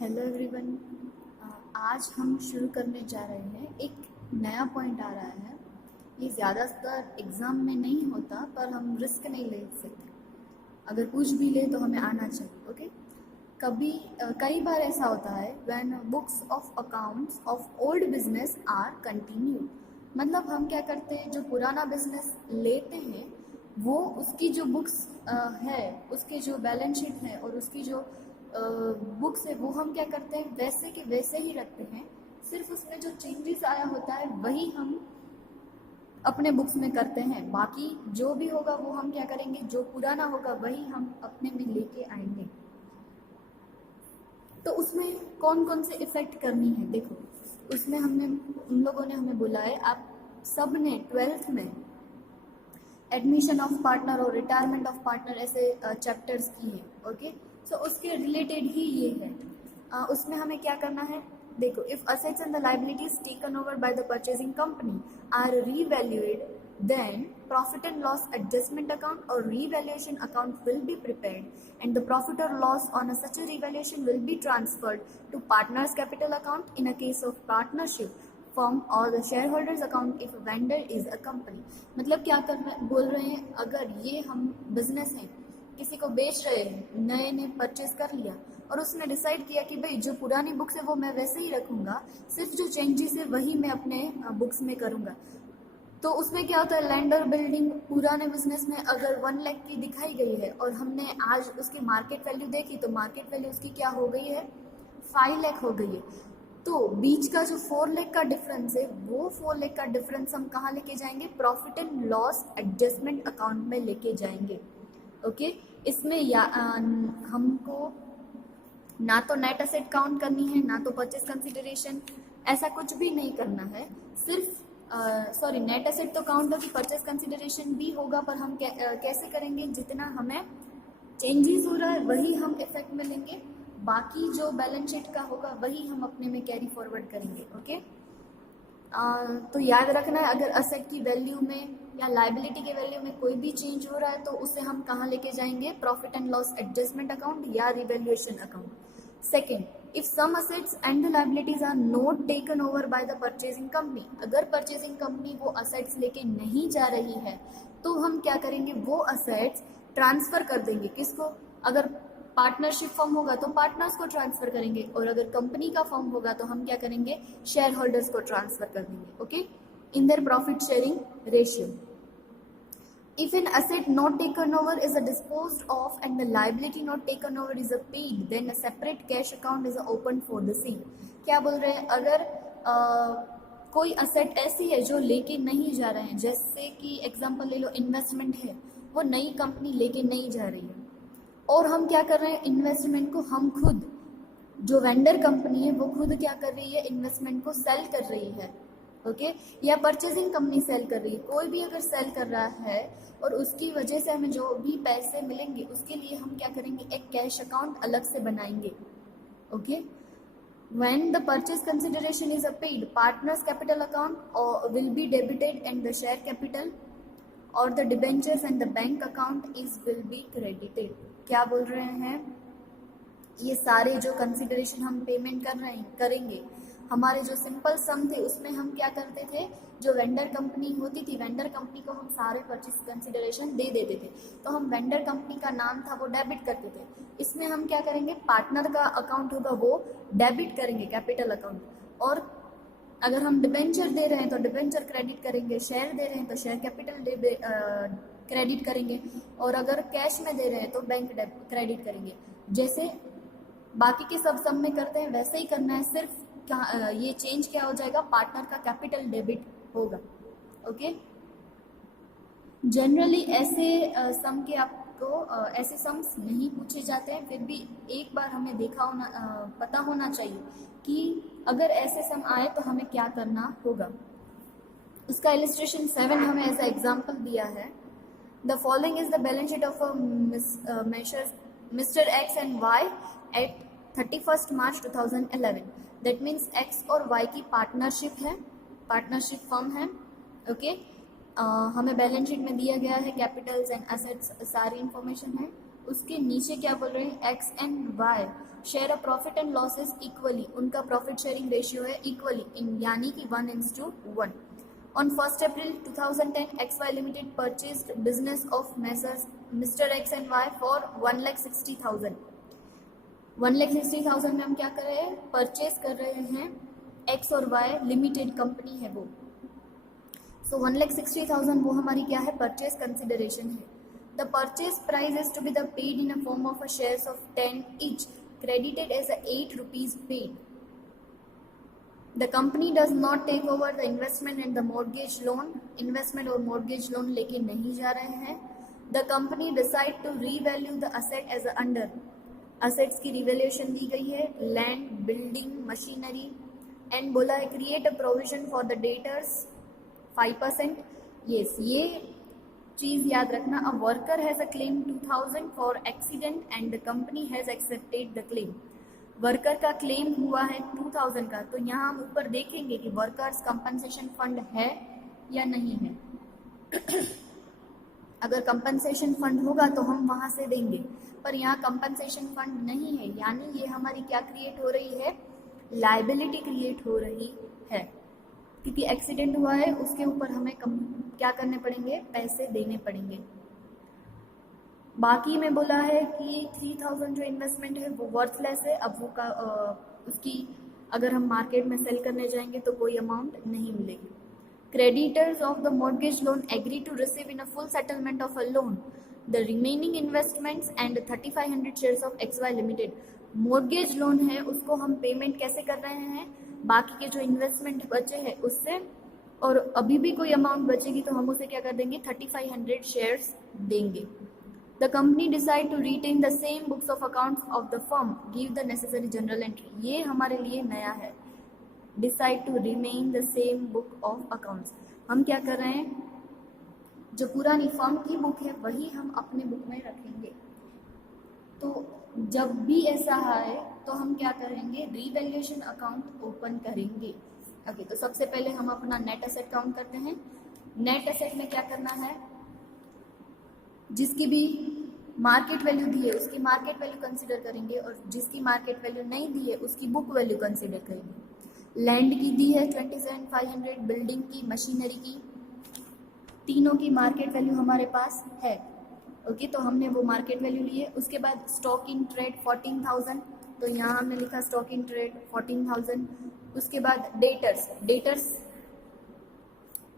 Hello everyone. आज हम शुरू करने जा रहे हैं। एक नया पॉइंट आ रहा है। ये ज़्यादातर एग्ज़ाम में नहीं होता, पर हम रिस्क नहीं ले सकते। अगर पूछ भी ले तो हमें आना चाहिए। ओके। कई बार ऐसा होता है when books of accounts of old business are continue. मतलब हम क्या करते हैं, जो पुराना बिजनेस लेते हैं वो उसकी जो बुक्स है, उसके जो बैलेंस शीट है और उसकी जो बुक्स है वो हम क्या करते हैं, वैसे के वैसे ही रखते हैं। सिर्फ उसमें जो चेंजेस आया होता है वही हम अपने बुक्स में करते हैं। बाकी जो भी होगा वो हम क्या करेंगे, जो पुराना होगा वही हम अपने में लेके आएंगे। तो उसमें कौन कौन से इफेक्ट करनी है, देखो उसमें हमने उन लोगों ने हमें बोला है, आप सब ने 12th में एडमिशन ऑफ पार्टनर और रिटायरमेंट ऑफ पार्टनर ऐसे चैप्टर्स की है। ओके। सो उसके रिलेटेड ही ये है। उसमें हमें क्या करना है, देखो, if assets and the liabilities taken over by the purchasing company are revalued, then profit and loss adjustment account or revaluation account will be prepared and the profit or loss on such a revaluation will be transferred to partners capital account in a case of partnership firm or the shareholders account if vendor is a company। मतलब क्या बोल रहे हैं, अगर ये हम business हैं, किसी को बेच रहे हैं, नए ने परचेज कर लिया और उसने डिसाइड किया कि भाई जो पुरानी बुक्स है वो मैं वैसे ही रखूंगा, सिर्फ जो चेंजेस है वही मैं अपने बुक्स में करूंगा। तो उसमें क्या होता है, लैंड और बिल्डिंग पुराने बिजनेस में अगर 1 लाख की दिखाई गई है और हमने आज उसकी मार्केट वैल्यू देखी तो मार्केट वैल्यू उसकी क्या हो गई है, 5 लाख हो गई है। तो बीच का जो 4 लाख का डिफरेंस है, वो 4 लाख का डिफरेंस हम कहाँ लेके जाएंगे, profit and loss adjustment account में लेके जाएंगे। ओके। इसमें हमको ना तो नेट एसेट काउंट करनी है, ना तो परचेस कंसिडरेशन, ऐसा कुछ भी नहीं करना है। सिर्फ नेट एसेट तो काउंट होगी, परचेस कंसिडरेशन भी होगा, पर हम कैसे करेंगे, जितना हमें चेंजेस हो रहा है वही हम इफेक्ट में लेंगे, बाकी जो बैलेंस शीट का होगा वही हम अपने में कैरी फॉरवर्ड करेंगे। ओके। तो याद रखना है, अगर असेट की वैल्यू में या लाइबिलिटी के वैल्यू में कोई भी चेंज हो रहा है तो उसे हम कहाँ लेके जाएंगे, profit and loss adjustment account या revaluation account. Second, if some assets and the liabilities are not taken over by the purchasing company, अगर परचेजिंग कंपनी वो असेट्स लेके नहीं जा रही है तो हम क्या करेंगे, वो असेट्स ट्रांसफर कर देंगे। किसको, अगर पार्टनरशिप फॉर्म होगा तो पार्टनर्स को ट्रांसफर करेंगे, और अगर कंपनी का फॉर्म होगा तो हम क्या करेंगे, शेयर होल्डर्स को ट्रांसफर कर देंगे। Okay. In their profit sharing ratio, if an asset not taken over is disposed of and the liability not taken over is paid, then a separate cash account is opened for the same। क्या बोल रहे हैं, अगर कोई asset ऐसी है जो लेके नहीं जा रहे हैं, जैसे कि एग्जांपल ले लो, इन्वेस्टमेंट है, वो नई कंपनी लेके नहीं जा रही है और हम क्या कर रहे हैं, इन्वेस्टमेंट को हम खुद, जो वेंडर कंपनी है वो खुद क्या कर रही है, इन्वेस्टमेंट को सेल कर रही है। ओके। या परचेजिंग कंपनी सेल कर रही है, कोई भी अगर सेल कर रहा है और उसकी वजह से हमें जो भी पैसे मिलेंगे उसके लिए हम क्या करेंगे, एक कैश अकाउंट अलग से बनाएंगे। Okay. when the purchase consideration is paid, partners capital account will be debited and the share capital और the debentures and the bank account is will be credited। क्या बोल रहे हैं, ये सारे जो कंसिडरेशन हम पेमेंट करेंगे, हमारे जो सिंपल सम थे उसमें हम क्या करते थे, जो वेंडर कंपनी होती थी, वेंडर कंपनी को हम सारे परचेस कंसिडरेशन दे देते थे, तो हम वेंडर कंपनी का नाम था वो डेबिट करते थे। इसमें हम क्या करेंगे, पार्टनर का अकाउंट होगा वो डेबिट करेंगे, कैपिटल अकाउंट। और अगर हम डिबेंचर दे रहे हैं तो डिबेंचर क्रेडिट करेंगे, शेयर दे रहे हैं तो शेयर कैपिटल क्रेडिट करेंगे, और अगर कैश में दे रहे हैं तो बैंक क्रेडिट करेंगे। जैसे बाकी के सब सम में करते हैं वैसे ही करना है, सिर्फ ये चेंज क्या हो जाएगा, पार्टनर का कैपिटल डेबिट होगा। ओके। जनरली ऐसे सम के आपको ऐसे सम्स नहीं पूछे जाते हैं, फिर भी एक बार हमें पता होना चाहिए कि अगर ऐसे सम आए तो हमें क्या करना होगा। उसका इलिस्ट्रेशन 7 हमें ऐसा एग्जाम्पल दिया है। The following is the balance sheet of Mr X and Y at 31 March 2011। That means X और वाई की पार्टनरशिप है, पार्टनरशिप फर्म है। ओके। हमें बैलेंस शीट में दिया गया है कैपिटल्स एंड एसेट्स, सारी इंफॉर्मेशन है। उसके नीचे क्या बोल रहे हैं, X and Y share a profit and losses equally, उनका प्रॉफिट शेयरिंग रेशियो है इक्वली इन, यानी कि 1:1. On 1st April 2010, XY Limited purchased business of Messrs. Mr. X and Y for 1,60,000. 1,60,000 में हम क्या कर रहे हैं, परचेज कर रहे हैं, X और Y लिमिटेड कंपनी है वो. सो 1,60,000 वो हमारी क्या है, परचेज कंसिडरेशन है. The purchase price is to be the paid in a form of a shares of 10 each, credited as a 8 rupees paid. The company does not take over the investment and the mortgage loan. Investment और mortgage loan लेके नहीं जा रहे हैं. The company decide to revalue the asset as a under. Assets की revaluation दी गई है, land, building, machinery, and बोला है create a provision for the debtors 5%. Yes, ये चीज याद रखना. A worker has a claim 2,000 for accident and the company has accepted the claim. Worker का क्लेम हुआ है 2,000 का, तो यहाँ हम ऊपर देखेंगे कि वर्कर्स कंपनसेशन फंड है या नहीं है. अगर कंपनसेशन फंड होगा तो हम वहां से देंगे, पर यहाँ कंपनसेशन फंड नहीं है, यानी ये हमारी क्या क्रिएट हो रही है, लाइबिलिटी क्रिएट हो रही है, क्योंकि एक्सीडेंट हुआ है उसके ऊपर हमें क्या करने पड़ेंगे, पैसे देने पड़ेंगे. बाकी में बोला है कि 3,000 जो इन्वेस्टमेंट है वो वर्थलेस है. अब वो उसकी अगर हम मार्केट में सेल करने जाएंगे तो कोई अमाउंट नहीं मिलेगी. Creditors of the mortgage loan agree to receive in a full settlement of a loan the remaining investments and 3,500 shares of XY limited. Mortgage loan है उसको हम पेमेंट कैसे कर रहे हैं, बाकी के जो इन्वेस्टमेंट बचे हैं उससे, और अभी भी कोई अमाउंट बचेगी तो हम उसे क्या कर देंगे, 3,500 शेयर्स देंगे. The company decide to retain the same books of accounts of the firm, give the necessary journal entry. ये हमारे लिए नया है. Decide to remain the same book of accounts. हम क्या कर रहे हैं, जो पुरानी फर्म की बुक है वही हम अपने बुक में रखेंगे. तो जब भी ऐसा है तो हम क्या करेंगे, रीवैल्यूएशन अकाउंट ओपन करेंगे. ओके, तो सबसे पहले हम अपना नेट एसेट काउंट करते हैं. नेट एसेट में क्या करना है, जिसकी भी मार्केट वैल्यू दी है उसकी मार्केट वैल्यू कंसीडर करेंगे, और जिसकी मार्केट वैल्यू नहीं दी है उसकी बुक वैल्यू कंसीडर करेंगे. लैंड की दी है 27,500, बिल्डिंग की, मशीनरी की, तीनों की मार्केट वैल्यू हमारे पास है. ओके, तो हमने वो मार्केट वैल्यू ली है. उसके बाद स्टॉक इन ट्रेड 14,000, तो यहाँ हमने लिखा स्टॉक इन ट्रेड 14,000. उसके बाद डेटर्स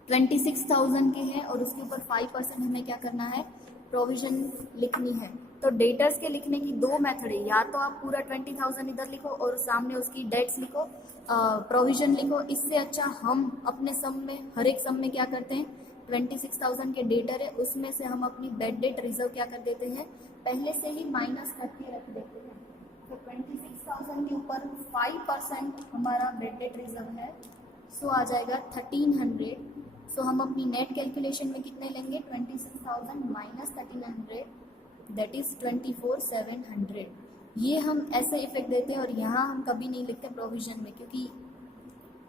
26,000 के हैं, और उसके ऊपर 5% हमें क्या करना है, प्रोविजन लिखनी है. तो डेटर्स के लिखने की दो मेथड है, या तो आप पूरा 20,000 इधर लिखो और सामने उसकी डेट्स लिखो, प्रोविजन लिखो. इससे अच्छा हम अपने सम में, हर एक सम में क्या करते हैं, 26,000 के डेटर है उसमें से हम अपनी बेड डेट रिजर्व क्या कर देते हैं, पहले से ही माइनस करके रख देते हैं. तो 26,000 के ऊपर 5% हमारा बेड डेट रिजर्व है, सो आ जाएगा 1,300. सो हम अपनी नेट कैलकुलेशन में कितने लेंगे, 26,000 माइनस 1,300, दैट इज 24,700. ये हम ऐसे इफेक्ट देते हैं, और यहाँ हम कभी नहीं लिखते प्रोविजन में, क्योंकि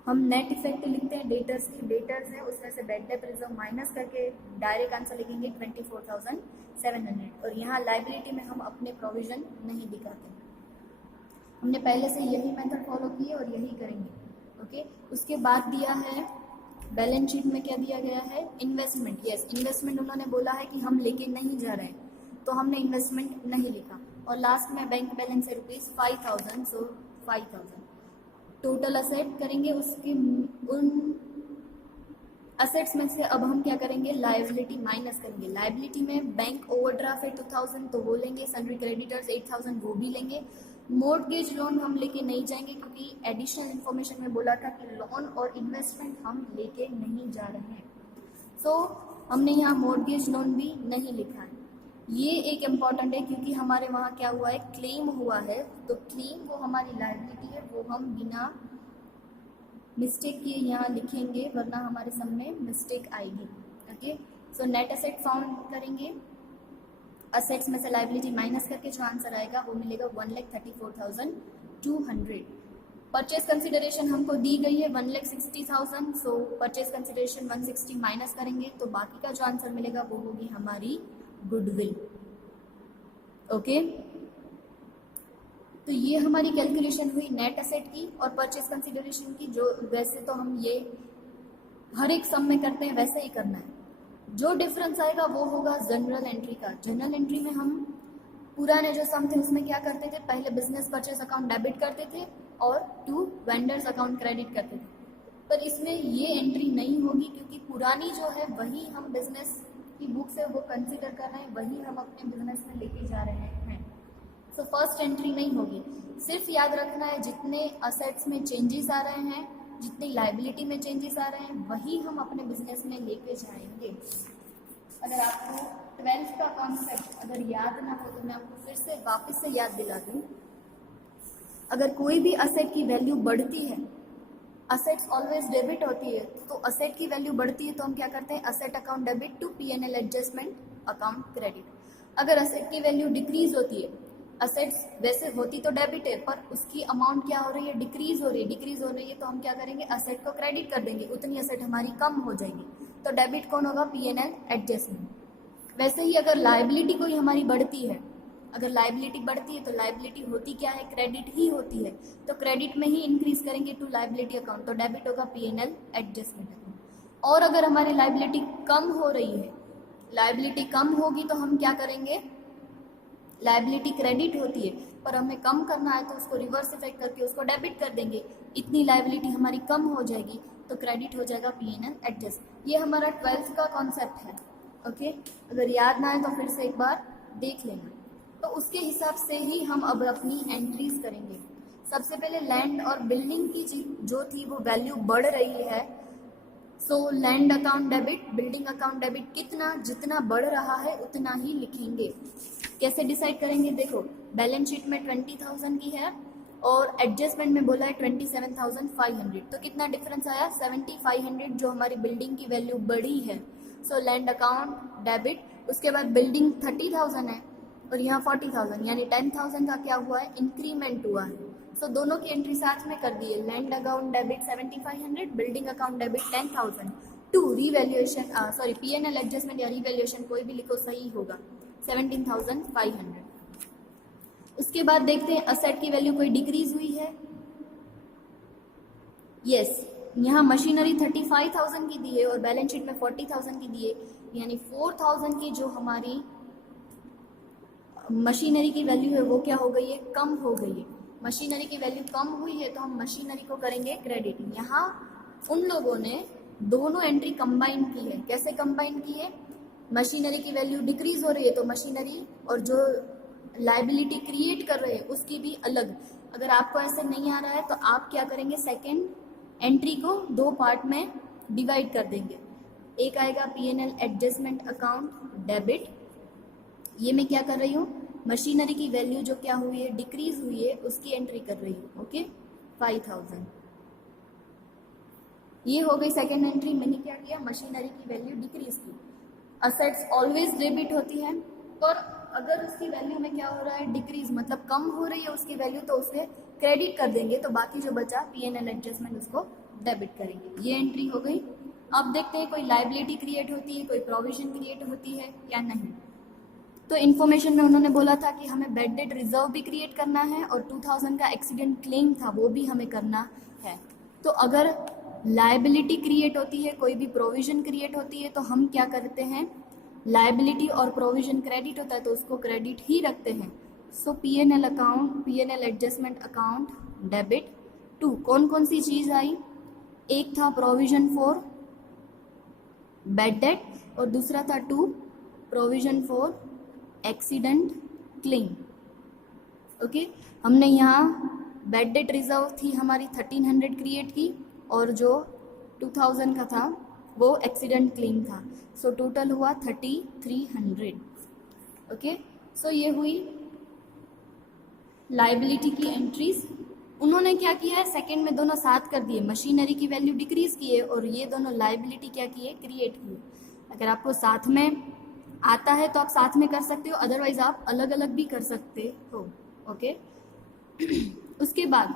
हम नेट इफेक्ट लिखते हैं डेटर्स की. डेटर्स है उसमें से बेड डेट रिजर्व माइनस करके डायरेक्ट आंसर लिखेंगे 24,700. और यहाँ लाइबिलिटी में हम अपने प्रोविजन नहीं दिखाते. हमने पहले से यही मेथड फॉलो की है और यही करेंगे. ओके, उसके बाद दिया है बैलेंस शीट में क्या दिया गया है, इन्वेस्टमेंट. यस, इन्वेस्टमेंट उन्होंने बोला है कि हम लेके नहीं जा रहे हैं, तो हमने इन्वेस्टमेंट नहीं लिखा. और लास्ट में बैंक बैलेंस है ₹5,000, सो 5,000. टोटल असेट करेंगे, उसके उन असेट्स में से अब हम क्या करेंगे, लायबिलिटी माइनस करेंगे. लायबिलिटी में बैंक ओवरड्राफ्ट है 2,000, तो वो लेंगे. सन्ड्री क्रेडिटर्स 8,000, वो भी लेंगे. मॉर्गेज लोन हम लेके नहीं जाएंगे, क्योंकि एडिशनल इन्फॉर्मेशन में बोला था कि लोन और इन्वेस्टमेंट हम लेके नहीं जा रहे हैं. सो हमने यहाँ मॉर्गेज लोन भी नहीं लिखा है. ये एक इम्पॉर्टेंट है, क्योंकि हमारे वहाँ क्या हुआ है, क्लेम हुआ है. तो क्लेम वो हमारी लायबिलिटी है, वो हम बिना मिस्टेक किए यहाँ लिखेंगे, वरना हमारे सम में मिस्टेक आएगी. Okay, so net asset found करेंगे. असेट्स में से लायबिलिटी माइनस करके जो आंसर आएगा वो मिलेगा 1,34,200. परचेज कंसिडरेशन हमको दी गई है 1,60,000, सो परचेज कंसिडरेशन 160 माइनस करेंगे, तो बाकी का जो आंसर मिलेगा वो होगी हमारी गुडविल. ओके, तो ये हमारी कैलकुलेशन हुई नेट एसेट की और परचेज कंसिडरेशन की, जो वैसे तो हम ये हर एक सम में करते हैं, वैसे ही करना है। जो डिफरेंस आएगा वो होगा जनरल एंट्री का। जनरल एंट्री में हम पुराने जो सम थे उसमें क्या करते थे, पहले बिजनेस परचेज अकाउंट डेबिट करते थे और टू वेंडर्स अकाउंट क्रेडिट करते थे। पर इसमें ये एंट्री नहीं होगी क्योंकि पुरानी जो है वही हम बिजनेस की बुक से वो कंसिडर कर रहे हैं, वही हम अपने बिजनेस में लेके जा रहे हैं। सो फर्स्ट एंट्री नहीं होगी। सिर्फ याद रखना है जितने असेट्स में चेंजेस आ रहे हैं, जितनी लाइबिलिटी में चेंजेस आ रहे हैं, वही हम अपने बिजनेस में लेके जाएंगे। अगर आपको 12th का कॉन्सेप्ट अगर याद ना हो तो मैं आपको फिर से वापस से याद दिला दूं। अगर कोई भी असेट की वैल्यू बढ़ती है, असेट्स ऑलवेज डेबिट होती है, तो असेट की वैल्यू बढ़ती है तो हम क्या करते हैं, asset account debit to P&L adjustment account credit. अगर असेट की वैल्यू डिक्रीज होती है, असेट्स वैसे होती तो डेबिट है पर उसकी अमाउंट क्या हो रही है, डिक्रीज हो रही है। डिक्रीज हो रही है तो हम क्या करेंगे, असेट को क्रेडिट कर देंगे, उतनी असेट हमारी कम हो जाएगी, तो डेबिट कौन होगा, P&L एडजस्टमेंट। वैसे ही अगर लाइबिलिटी कोई हमारी बढ़ती है, अगर लाइबिलिटी बढ़ती है तो लाइबिलिटी होती क्या है, क्रेडिट ही होती है, तो क्रेडिट में ही इंक्रीज करेंगे टू लाइबिलिटी अकाउंट, तो डेबिट होगा P&L एडजस्टमेंट अकाउंट। और अगर हमारी लाइबिलिटी कम हो रही है, लाइबिलिटी कम होगी तो हम क्या करेंगे, लाइबिलिटी क्रेडिट होती है पर हमें कम करना है तो उसको रिवर्स इफेक्ट करके उसको डेबिट कर देंगे, इतनी लाइबिलिटी हमारी कम हो जाएगी तो क्रेडिट हो जाएगा P&L एडजस्ट। ये हमारा 12th का कॉन्सेप्ट है। ओके, अगर याद ना आए तो फिर से एक बार देख लेना। तो उसके हिसाब से ही हम अब अपनी एंट्रीज करेंगे। सबसे पहले लैंड और बिल्डिंग की जो थी वो वैल्यू बढ़ रही है, so land account debit, building account debit कितना, जितना बढ़ रहा है उतना ही लिखेंगे। कैसे डिसाइड करेंगे, देखो बैलेंस शीट में 20,000 की है और एडजस्टमेंट में बोला है 27,500, तो कितना डिफरेंस आया, 7,500 जो हमारी बिल्डिंग की वैल्यू बढ़ी है। सो लैंड अकाउंट डेबिट, उसके बाद बिल्डिंग 30,000 है और यहाँ 40,000 यानी 10,000 का क्या हुआ है, इंक्रीमेंट हुआ है। सो दोनों की एंट्री साथ में कर दिए, land account debit 7,500, building account debit 10,000 to revaluation, sorry P&L adjustment या रिवैल्यूएशन कोई भी लिखो सही होगा, 17,500। उसके बाद देखते हैं असेट की वैल्यू कोई डिक्रीज हुई है, यस यहाँ मशीनरी 35,000 की दी है और बैलेंस शीट में 40,000 की दी है, यानी 4,000 की जो हमारी मशीनरी की वैल्यू है वो क्या हो गई है, कम हो गई है। मशीनरी की वैल्यू कम हुई है तो हम मशीनरी को करेंगे क्रेडिट। यहाँ उन लोगों ने दोनों एंट्री कंबाइन की है। कैसे कंबाइन की है, मशीनरी की वैल्यू डिक्रीज हो रही है तो मशीनरी और जो लाइबिलिटी क्रिएट कर रहे हैं उसकी भी अलग। अगर आपको ऐसे नहीं आ रहा है तो आप क्या करेंगे, सेकेंड एंट्री को दो पार्ट में डिवाइड कर देंगे। एक आएगा P&L एडजस्टमेंट अकाउंट डेबिट, ये मैं क्या कर रही हूँ, मशीनरी की वैल्यू जो क्या हुई है, डिक्रीज हुई है, उसकी एंट्री कर रही हूँ। ओके 5,000, ये हो गई सेकेंड एंट्री। मैंने क्या किया, मशीनरी की वैल्यू डिक्रीज की। असेट्स ऑलवेज डेबिट होती है पर अगर उसकी वैल्यू में क्या हो रहा है, डिक्रीज मतलब कम हो रही है उसकी वैल्यू, तो उसे क्रेडिट कर देंगे, तो बाकी जो बचा P&L एडजस्टमेंट उसको डेबिट करेंगे। ये एंट्री हो गई। अब देखते हैं कोई लाइबिलिटी क्रिएट होती है, कोई प्रोविजन क्रिएट होती है या नहीं। तो इन्फॉर्मेशन में उन्होंने बोला था कि हमें बैड डेट रिजर्व भी क्रिएट करना है और 2,000 का एक्सीडेंट क्लेम था वो भी हमें करना है। तो अगर लाइबिलिटी क्रिएट होती है, कोई भी प्रोविजन क्रिएट होती है, तो हम क्या करते हैं, लाइबिलिटी और प्रोविजन क्रेडिट होता है तो उसको क्रेडिट ही रखते हैं। So P&L account, P&L adjustment account debit to कौन कौन सी चीज आई, एक था प्रोविजन फॉर बैड डेट और दूसरा था to provision for accident claim. Okay, हमने यहाँ बैड डेट रिजर्व थी हमारी 1,300 क्रिएट की और जो 2,000 का था वो एक्सीडेंट क्लेम था। सो टोटल हुआ 3,300। ओके, सो ये हुई लाइबिलिटी की एंट्रीज। उन्होंने क्या किया है, सेकंड में दोनों साथ कर दिए, मशीनरी की वैल्यू डिक्रीज की है और ये दोनों लाइबिलिटी क्या की है, क्रिएट की है। अगर आपको साथ में आता है तो आप साथ में कर सकते हो, अदरवाइज आप अलग अलग भी कर सकते हो। ओके उसके बाद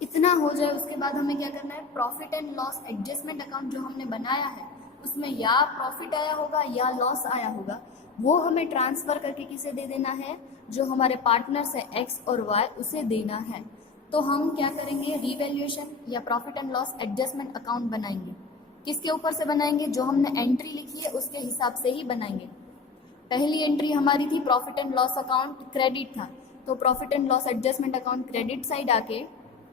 इतना हो जाए, उसके बाद हमें क्या करना है, profit and loss adjustment account जो हमने बनाया है उसमें या प्रॉफिट आया होगा या लॉस आया होगा, वो हमें ट्रांसफर करके किसे दे देना है, जो हमारे पार्टनर्स है एक्स और वाई, उसे देना है। तो हम क्या करेंगे, रीवैल्यूएशन या profit and loss adjustment account बनाएंगे। किसके ऊपर से बनाएंगे, जो हमने एंट्री लिखी है उसके हिसाब से ही बनाएंगे। पहली एंट्री हमारी थी profit and loss account credit था, तो profit and loss adjustment account credit side आके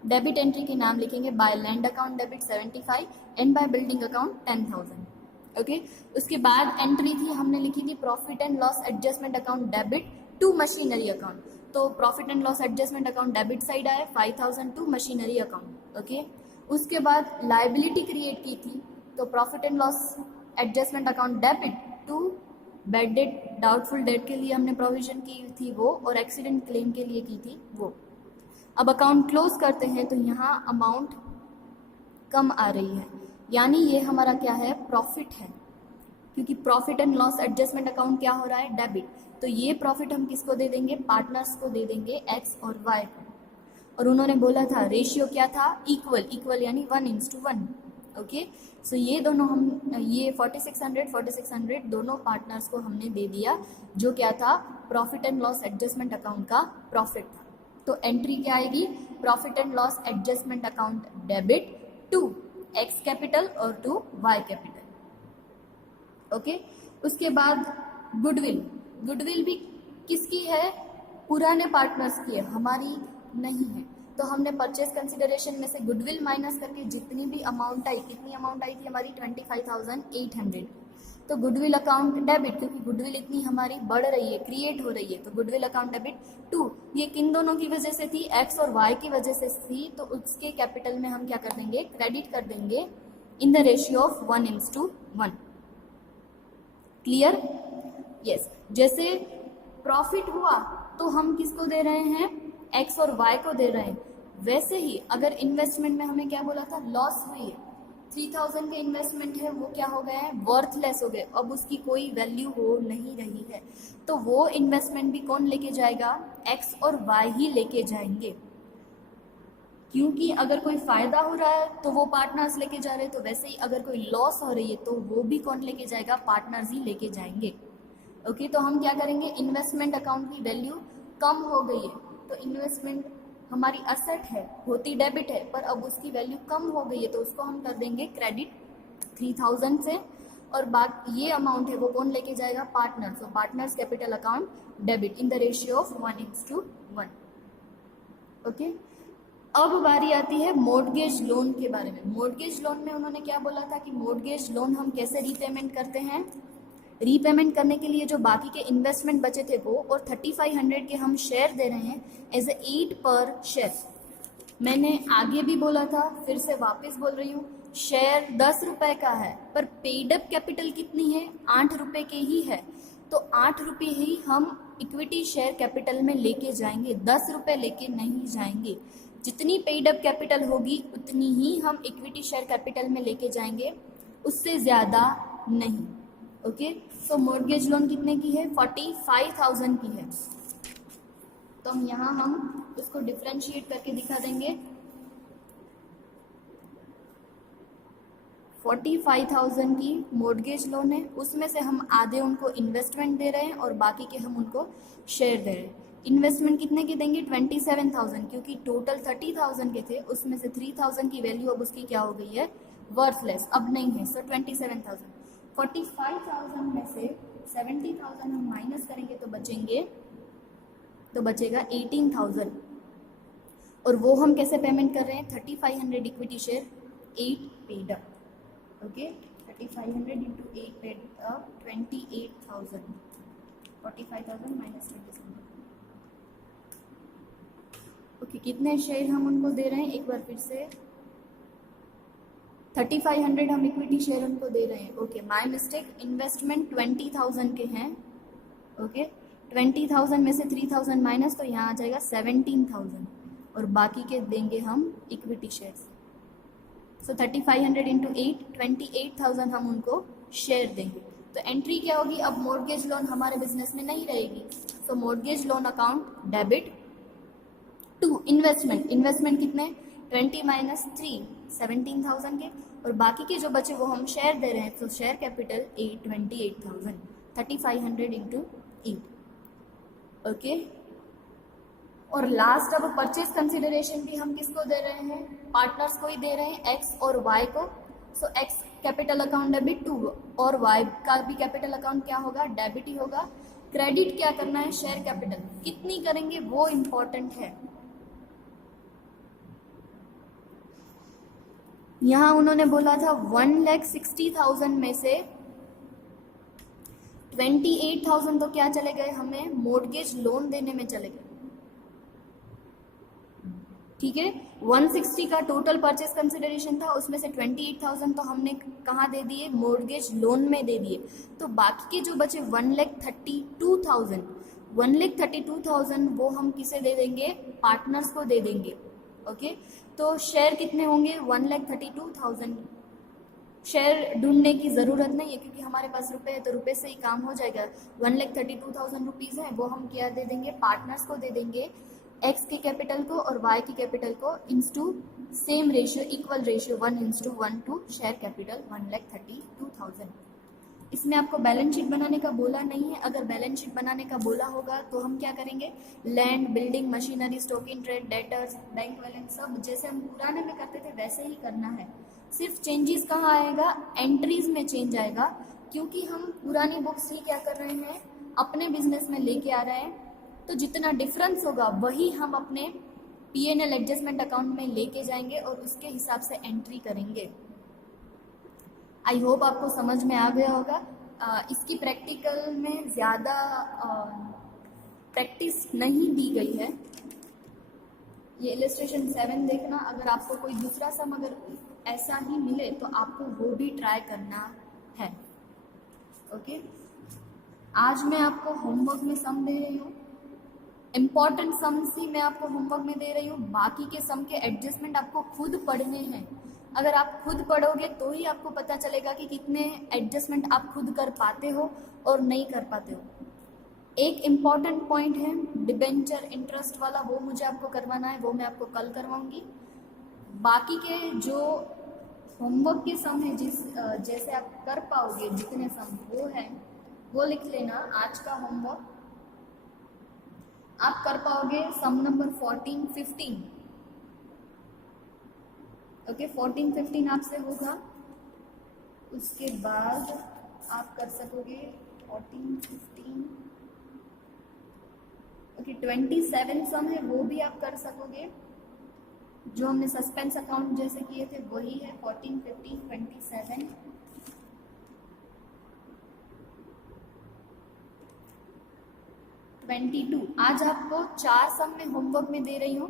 डेबिट एंट्री के नाम लिखेंगे, by land account debit 75 and by building account 10,000। Okay, उसके बाद एंट्री थी हमने लिखी थी profit and loss adjustment account debit to machinery account, तो profit and loss adjustment account debit side आया 5,000 टू मशीनरी अकाउंट। ओके, उसके बाद लायबिलिटी क्रिएट की थी, तो profit and loss adjustment account debit to bad debt, doubtful debt के लिए हमने प्रोविजन की थी वो, और एक्सीडेंट क्लेम के लिए की थी वो। अब अकाउंट क्लोज करते हैं तो यहाँ अमाउंट कम आ रही है, यानी ये हमारा क्या है, प्रॉफिट है, क्योंकि profit and loss adjustment account क्या हो रहा है, डेबिट। तो ये प्रॉफिट हम किसको दे देंगे, पार्टनर्स को दे देंगे, एक्स और वाई को। और उन्होंने बोला था रेशियो क्या था, इक्वल, इक्वल यानी 1:1। ओके, सो ये दोनों हम, ये 4600 दोनों पार्टनर्स को हमने दे दिया, जो क्या था, profit and loss adjustment account का प्रॉफिट था। तो एंट्री क्या आएगी, profit and loss adjustment account debit to X capital और टू वाई कैपिटल। ओके, उसके बाद गुडविल, गुडविल भी किसकी है, पुराने पार्टनर्स की है, हमारी नहीं है। तो हमने परचेज कंसिडरेशन में से गुडविल माइनस करके जितनी भी अमाउंट आई, कितनी अमाउंट आई थी हमारी, 25,800। तो गुडविल अकाउंट डेबिट, क्योंकि गुडविल इतनी हमारी बढ़ रही है, क्रिएट हो रही है, तो गुडविल अकाउंट डेबिट टू, ये किन दोनों की वजह से थी, एक्स और वाई की वजह से थी, तो उसके कैपिटल में हम क्या कर देंगे, क्रेडिट कर देंगे in the ratio of 1:1। Clear, yes. जैसे प्रॉफिट हुआ तो हम किसको दे रहे हैं, एक्स और वाई को दे रहे हैं। वैसे ही अगर इन्वेस्टमेंट में हमें क्या बोला था, लॉस हुई है, 3,000 के इन्वेस्टमेंट है, वो क्या हो गए हैं, वर्थलेस हो गए, अब उसकी कोई वैल्यू हो नहीं रही है, तो वो इन्वेस्टमेंट भी कौन लेके जाएगा, एक्स और वाई ही लेके जाएंगे। क्योंकि अगर कोई फायदा हो रहा है तो वो पार्टनर्स लेके जा रहे हैं, तो वैसे ही अगर कोई लॉस हो रही है तो वो भी कौन लेके जाएगा, पार्टनर्स ही लेके जाएंगे। ओके, तो हम क्या करेंगे, इन्वेस्टमेंट अकाउंट की वैल्यू कम हो गई है, तो इन्वेस्टमेंट हमारी असेट है, होती डेबिट है, पर अब उसकी वैल्यू कम हो गई है, तो उसको हम कर देंगे क्रेडिट 3,000 से, और बाकी ये अमाउंट है वो कौन लेके जाएगा, पार्टनर्स। तो partners capital account debit in the ratio of 1:1। Okay, अब बारी आती है मॉर्गेज लोन के बारे में। मॉर्गेज लोन में उन्होंने क्या बोला था कि मॉर्गेज लोन हम कैसे रीपेमेंट करते हैं, रीपेमेंट करने के लिए जो बाकी के इन्वेस्टमेंट बचे थे वो, और 3500 के हम शेयर दे रहे हैं एज ए 8 पर शेयर। मैंने आगे भी बोला था, फिर से वापस बोल रही हूँ, शेयर 10 रुपए का है, पर पेड अप कैपिटल कितनी है, 8 रुपए के ही है, तो 8 रुपए ही हम इक्विटी शेयर कैपिटल में लेके जाएंगे, 10 रुपए लेके नहीं जाएंगे। जितनी पेड अप कैपिटल होगी उतनी ही हम इक्विटी शेयर कैपिटल में लेके जाएंगे, उससे ज़्यादा नहीं। ओके, तो मॉर्गेज लोन कितने की है, 45,000 की है। तो हम यहाँ हम इसको डिफरेंशिएट करके दिखा देंगे। 45,000 की मॉर्गेज लोन है, उसमें से हम आधे उनको इन्वेस्टमेंट दे रहे हैं और बाकी के हम उनको शेयर दे रहे हैं। इन्वेस्टमेंट कितने की देंगे, 27,000, क्योंकि टोटल 30,000 के थे, उसमें से 3,000 की वैल्यू अब उसकी क्या हो गई है, वर्थलेस, अब नहीं है, सो 27,000। 45,000 में से 70,000 हम माइनस करेंगे तो बचेगा 18,000, और वो हम कैसे पेमेंट कर रहे हैं, 3500 equity share, 8 paid up. Okay, 3500 into 8 paid up 28,000, 45,000 minus 27। Okay, कितने शेयर हम उनको दे रहे हैं, एक बार फिर से 3500 हम इक्विटी शेयर उनको दे रहे हैं। ओके, माय मिस्टेक, इन्वेस्टमेंट 20,000 के हैं। ओके, 20,000 में से 3,000 माइनस, तो यहाँ आ जाएगा 17,000, और बाकी के देंगे हम इक्विटी शेयर्स। सो 3500 इंटू 8, 28,000 हम उनको शेयर देंगे। तो एंट्री क्या होगी, अब मॉर्गेज लोन हमारे बिजनेस में नहीं रहेगी, so mortgage loan account debit to investment, investment कितने, 20 माइनस 3, 17,000 के, और बाकी के जो बचे वो हम शेयर दे रहे हैं, तो शेयर कैपिटल 28,000, 3500 इंटू 8। ओके, और लास्ट अब परचेज कंसिडरेशन भी हम किसको दे रहे हैं, पार्टनर्स को ही दे रहे हैं, एक्स और वाई को। So X capital account debit to, और वाई का भी कैपिटल अकाउंट क्या होगा, डेबिट ही होगा। क्रेडिट क्या करना है, शेयर कैपिटल कितनी करेंगे वो इम्पोर्टेंट है। यहां उन्होंने बोला था 1,60,000 में से 28,000 तो क्या चले गए, हमें मोर्टगेज लोन देने में चले गए। ठीक है, 160 का टोटल परचेस कंसिडरेशन था, उसमें से 28,000 तो हमने कहाँ दे दिए, मोर्टगेज लोन में दे दिए। तो बाकी के जो बचे 1,32,000 वो हम किसे दे देंगे, पार्टनर्स को दे देंगे। ओके, तो शेयर कितने होंगे, 1,32,000। शेयर ढूंढने की ज़रूरत नहीं है क्योंकि हमारे पास रुपए है, तो रुपए से ही काम हो जाएगा। 1,32,000 रुपीज़ है, वो हम क्या दे देंगे, पार्टनर्स को दे देंगे, एक्स के कैपिटल को और वाई की कैपिटल को into same ratio, equal ratio 1:1 to share capital 1,32,000। इसमें आपको बैलेंस शीट बनाने का बोला नहीं है। अगर बैलेंस शीट बनाने का बोला होगा तो हम क्या करेंगे, land, building, machinery, stock in trade, debtors, bank balance सब जैसे हम पुराने में करते थे वैसे ही करना है। सिर्फ चेंजेस कहाँ आएगा, एंट्रीज में चेंज आएगा, क्योंकि हम पुरानी बुक्स ही क्या कर रहे हैं, अपने बिजनेस में लेके आ रहे हैं। तो जितना डिफरेंस होगा वही हम अपने P&L एडजस्टमेंट अकाउंट में लेके जाएंगे और उसके हिसाब से एंट्री करेंगे। आई होप आपको समझ में आ गया होगा। इसकी प्रैक्टिकल में ज़्यादा प्रैक्टिस नहीं दी गई है। ये इलस्ट्रेशन 7 देखना, अगर आपको कोई दूसरा सम अगर ऐसा ही मिले तो आपको वो भी ट्राई करना है। ओके, आज मैं आपको होमवर्क में सम दे रही हूँ, इम्पॉर्टेंट सम्स ही मैं आपको होमवर्क में दे रही हूँ। बाकी के सम के एडजस्टमेंट आपको खुद पढ़ने हैं। अगर आप खुद पढ़ोगे तो ही आपको पता चलेगा कि कितने एडजस्टमेंट आप खुद कर पाते हो और नहीं कर पाते हो। एक इम्पॉर्टेंट पॉइंट है डिबेंचर इंटरेस्ट वाला, वो मुझे आपको करवाना है, वो मैं आपको कल करवाऊंगी। बाकी के जो होमवर्क के सम है जैसे आप कर पाओगे जितने सम वो है वो लिख लेना। आज का होमवर्क आप कर पाओगे सम नंबर 14, 15। ओके, 14, 15 आपसे होगा। उसके बाद आप कर सकोगे 14, 15। ओके, 27 सम है वो भी आप कर सकोगे। जो हमने सस्पेंस अकाउंट जैसे किए थे वही है, 14, 15, 27। आज आपको 4 सम में होमवर्क में दे रही हूँ,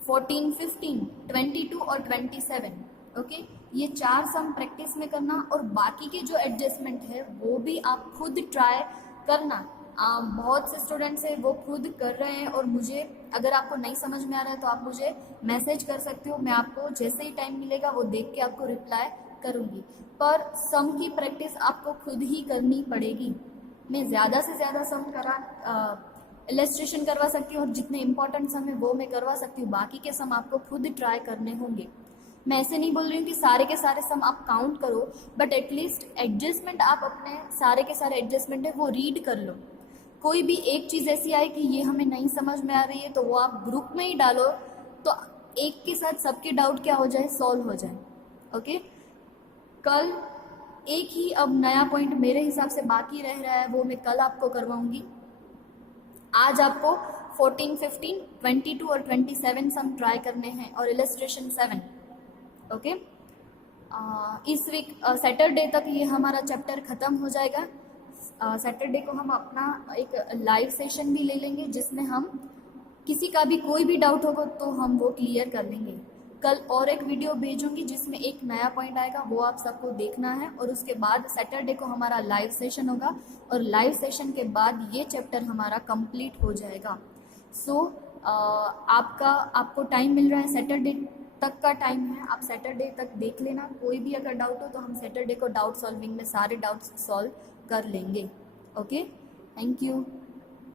14, 15, 22 और 27। ओके, ये 4 सम प्रैक्टिस में करना और बाकी के जो एडजस्टमेंट है वो भी आप खुद ट्राई करना। बहुत से स्टूडेंट्स है वो खुद कर रहे हैं और मुझे, अगर आपको नहीं समझ में आ रहा है तो आप मुझे मैसेज कर सकते हो। मैं आपको जैसे ही टाइम मिलेगा वो देख के आपको रिप्लाई करूँगी। पर सम की प्रैक्टिस आपको खुद ही करनी पड़ेगी। मैं ज़्यादा से ज़्यादा सम इलस्ट्रेशन करवा सकती हूँ और जितने इंपॉर्टेंट सम है वो मैं करवा सकती हूँ। बाकी के सम आपको खुद ट्राई करने होंगे। मैं ऐसे नहीं बोल रही हूँ कि सारे के सारे सम आप काउंट करो, बट एटलीस्ट एडजस्टमेंट आप अपने सारे के सारे एडजस्टमेंट है वो रीड कर लो। कोई भी एक चीज़ ऐसी आए कि ये हमें नहीं समझ में आ रही है तो वो आप ग्रुप में ही डालो, तो एक के साथ सबके डाउट क्या हो जाए, सॉल्व हो जाए। ओके, कल एक ही अब नया पॉइंट मेरे हिसाब से बाकी रह रहा है, वो मैं कल आपको करवाऊंगी। आज आपको 14, 15, 22 और 27 सम ट्राई करने हैं और इलस्ट्रेशन 7। ओके, इस वीक सैटरडे तक ये हमारा चैप्टर ख़त्म हो जाएगा। सैटरडे को हम अपना एक लाइव सेशन भी ले लेंगे जिसमें हम किसी का भी कोई भी डाउट होगा तो हम वो क्लियर कर लेंगे। कल और एक वीडियो भेजूंगी जिसमें एक नया पॉइंट आएगा, वो आप सबको देखना है। और उसके बाद सैटरडे को हमारा लाइव सेशन होगा और लाइव सेशन के बाद ये चैप्टर हमारा कंप्लीट हो जाएगा। सो आपको टाइम मिल रहा है, सैटरडे तक का टाइम है, आप सैटरडे तक देख लेना। कोई भी अगर डाउट हो तो हम सैटरडे को डाउट सॉल्विंग में सारे डाउट्स सॉल्व कर लेंगे। Okay, thank you.